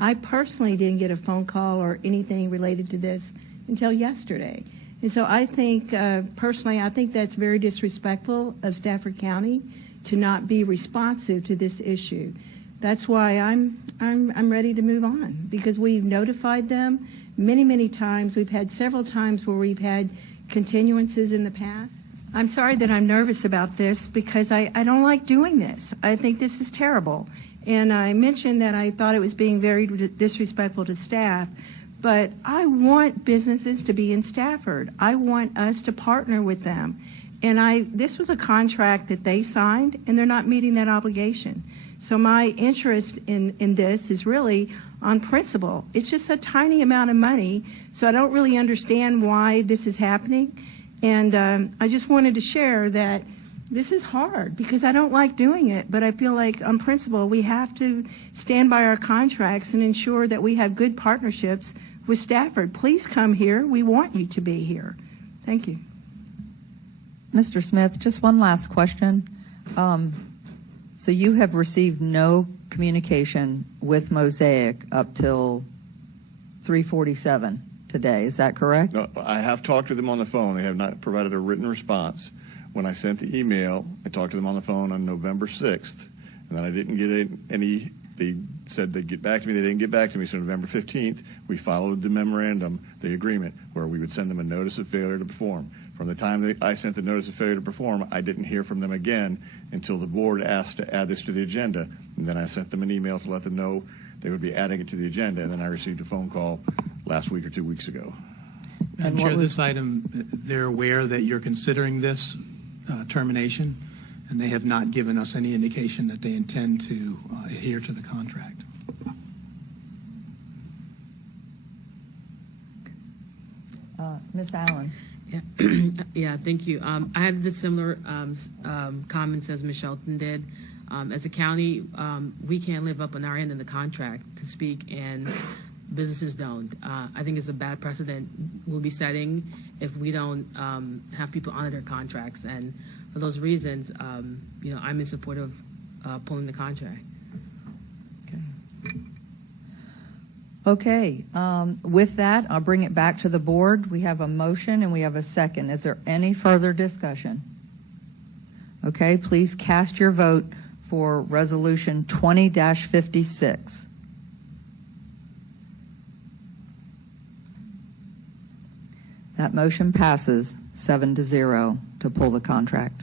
I personally didn't get a phone call or anything related to this until yesterday. And so I think, personally, I think that's very disrespectful of Stafford County to not be responsive to this issue. That's why I'm ready to move on, because we've notified them many, many times. We've had several times where we've had continuances in the past. I'm sorry that I'm nervous about this because I don't like doing this. I think this is terrible. And I mentioned that I thought it was being very disrespectful to staff, but I want businesses to be in Stafford. I want us to partner with them. And this was a contract that they signed, and they're not meeting that obligation. So my interest in this is really on principle. It's just a tiny amount of money, so I don't really understand why this is happening. And I just wanted to share that this is hard because I don't like doing it, but I feel like on principle we have to stand by our contracts and ensure that we have good partnerships with Stafford. Please come here. We want you to be here. Thank you. Mr. Smith, just one last question. So you have received no communication with Mosaic up till 3:47 today, is that correct? No, I have talked to them on the phone. They have not provided a written response. When I sent the email, I talked to them on the phone on November 6th, and then I didn't get any. They said they'd get back to me. They didn't get back to me, so November 15th, we followed the memorandum, the agreement, where we would send them a notice of failure to perform. From the time that I sent the notice of failure to perform, I didn't hear from them again until the board asked to add this to the agenda. And then I sent them an email to let them know they would be adding it to the agenda, and then I received a phone call last week or 2 weeks ago. Madam Chair, this item, they're aware that you're considering this termination, and they have not given us any indication that they intend to adhere to the contract. Ms. Allen. Yeah, yeah, thank you. I had the similar comments as Ms. Shelton did. As a county, we can't live up on our end of the contract to speak, and businesses don't. I think it's a bad precedent we'll be setting if we don't have people honor their contracts. And for those reasons, I'm in support of pulling the contract. Okay. With that, I'll bring it back to the board. We have a motion and we have a second. Is there any further discussion? Okay, please cast your vote for Resolution 20-56. That motion passes 7-0 to pull the contract.